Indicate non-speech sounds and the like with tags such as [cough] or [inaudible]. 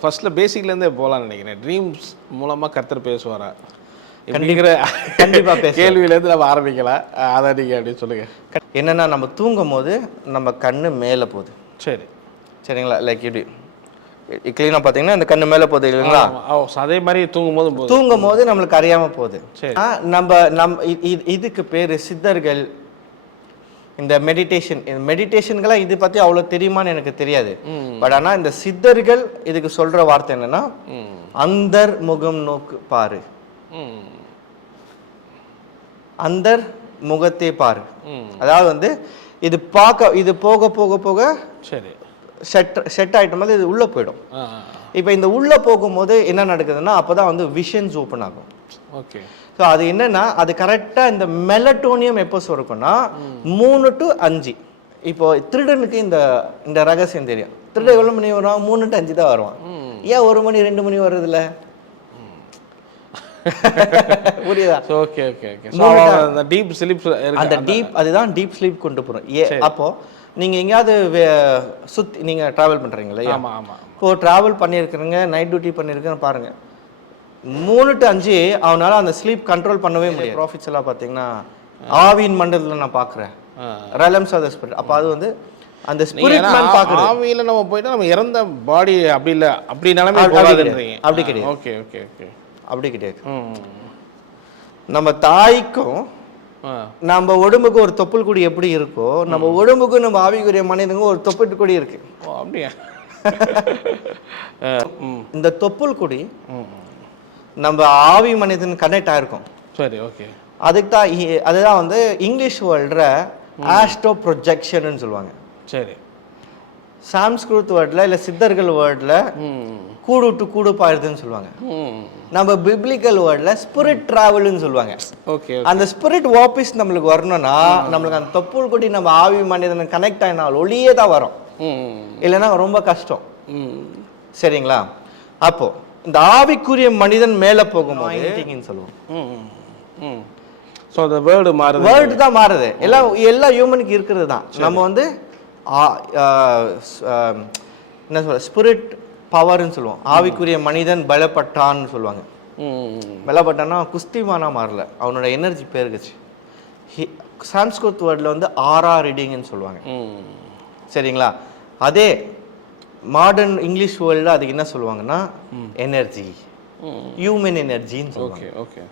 ஃபர்ஸ்ட்ல பேசிக்லேருந்தே போகலாம்னு நினைக்கிறேன். ட்ரீம்ஸ் மூலமாக கர்த்தர் பேசுவாரா? இப்படிங்கிற கண்டிப்பா [laughs] பேசுவார். கேள்வியிலேருந்து நம்ம ஆரம்பிக்கலாம். அதை நீங்கள் அப்படி சொல்லுங்க. என்னன்னா நம்ம தூங்கும் போது நம்ம கண்ணு மேலே போகுது. சரி. சரிங்களா? லைக் இப்படி. க்ளீனாக பார்த்தீங்கன்னா இந்த கண்ணு மேலே போகுது இல்லைங்களா. ஓ அதே மாதிரி தூங்கும் போதும் தூங்கும் போது நம்மளுக்கு அறியாம போகுது. சரி. நம்ம நம் இதுக்கு பேரு சித்தர்கள் இந்த மெடிடேஷன் இந்த மெடிடேஷனுக்கெல்லாம் இது பத்தி அவ்வளவு தெரியுமான்னு எனக்கு தெரியாது. பட் ஆனா இந்த சித்தர்கள் இதுக்கு சொல்ற வார்த்தை என்னன்னா அந்தர் முகம் நோக்கு பாரு. அந்தர் முகத்தை பாரு. அதாவது வந்து இது பார்க்க இது போக போக போக சரி. செட் செட் ஆயிட்டும் போது இது உள்ள போயிடும். இப்போ இந்த உள்ள போகும்போது என்ன நடக்குதுன்னா அப்பதான் வந்து விஷன்ஸ் ஓப்பன் ஆகும். ஓகே ஸோ அது என்னன்னா அது கரெக்டாக இந்த மெலட்டோனியம் எப்போ சுரக்கும்னா மூணு டு அஞ்சு. இப்போ திருடனுக்கு இந்த இந்த ரகசியம் தெரியும். திருடன் எவ்வளோ மணி வருவான்? மூணு டு அஞ்சு தான் வருவான். ஏன் ஒரு மணி ரெண்டு மணி வருதுல்ல? [laughs] புரியுதா? ஓகே ஓகே ஓகே அந்த டீப் இருக்கு அந்த டீப் அதுதான் டீப் ஸ்லீப் கொண்டு போகிறோம் ஏ அப்போ நீங்க எங்கேயாவது வே- சுத்தி நீங்க டிராவல் பண்றீங்களா ஆமா ஆமா இப்போ டிராவல் பண்ணியிருக்கிறீங்க நைட் டியூட்டி பண்ணியிருக்கேன்னு பாருங்க. மூணு டு அஞ்சு அவனால அந்த ஸ்லீப் கண்ட்ரோல் பண்ணவே முடியாது. ப்ராஃபிட்ஸ் எல்லாம் பார்த்தீங்கன்னா ஆவியின் மண்டலத்தில் நான் பார்க்குறேன். ரெலம்ஸ் ஆஃப் த ஸ்பிரிட் அப்போ அது வந்து அந்த ஸ்பிரிட் மேன் பார்க்குறது ஆவியில நம்ம போயிட்டா நம்ம இறந்த பாடி அப்படி இல்ல அப்படி நிலைமை அப்படி கிடையாது. போகாதுன்றீங்க. அப்படி கிடையாது. ஓகே ஓகே ஓகே அப்படி கிடையாது. நம்ம தாய்க்கும் நம்ம உடம்புக்கு ஒரு தொப்புள் கொடி எப்படி இருக்கோ நம்ம உடம்புக்கும் நம்ம ஆவிக்குரிய மனிதனுக்கு ஒரு தொப்புள் கொடி இருக்கு. ஓ அப்படியா? [laughs] இந்த தொப்புள் கொடி நம்ம ஆவி மனிதன் கனெக்ட் ஆயிருக்கும். சரி ஓகே அதுக்கு தான் அதுதான் வந்து இங்கிலீஷ் வேர்ல்டில் ஆஸ்ட்ரோ ப்ரொஜெக்ஷன் சொல்லுவாங்க. சரி. சாம்ஸ்கிருத் வேர்டில் இல்லை சித்தர்கள் வேர்டில் கூடு விட்டு கூடு பாயுதுன்னு சொல்லுவாங்க. நம்ம பிப்ளிக்கல் வேர்டில் ஸ்பிரிட் ட்ராவல்னு சொல்லுவாங்க. ஓகே அந்த ஸ்பிரிட் வாபிஸ் நம்மளுக்கு வரணும்னா நம்மளுக்கு அந்த தொப்புள் கொடி நம்ம ஆவி மனிதன் கனெக்ட் ஆகினால் ஒளியே தான் வரும். இல்லைன்னா ரொம்ப கஷ்டம். சரிங்களா? அப்போ இந்த ஆவிக்குரிய மனிதன் மேலே போகும்போது சொல்லுவோம். ம் ம் ஸோ அந்த வேர்டு மாறுது. வேர்டு தான் மாறுது. எல்லாம் எல்லா ஹியூமனுக்கு இருக்கிறது தான். நம்ம வந்து என்ன சொல்ற ஸ்பிரிட் பவர்னு சொல்லுவோம். ஆவிக்குரிய மனிதன் பலப்பட்டான்னு சொல்லுவாங்க. ம் பலப்பட்டான்னா குஸ்திமானா மாறல. அவனோட எனர்ஜி பெருகுச்சு ஹி- சான்ஸ்கிருத் வேர்டில் வந்து ஆரா ரீடிங்னு சொல்லுவாங்க. ம். சரிங்களா? அதே மாடர்ன் இங்கிலீஷ் வேர்ல்டில் அதுக்கு என்ன சொல்லுவாங்கன்னா எனர்ஜி ஹியூமன் எனர்ஜின்னு சொல்லுவாங்க. Okay okay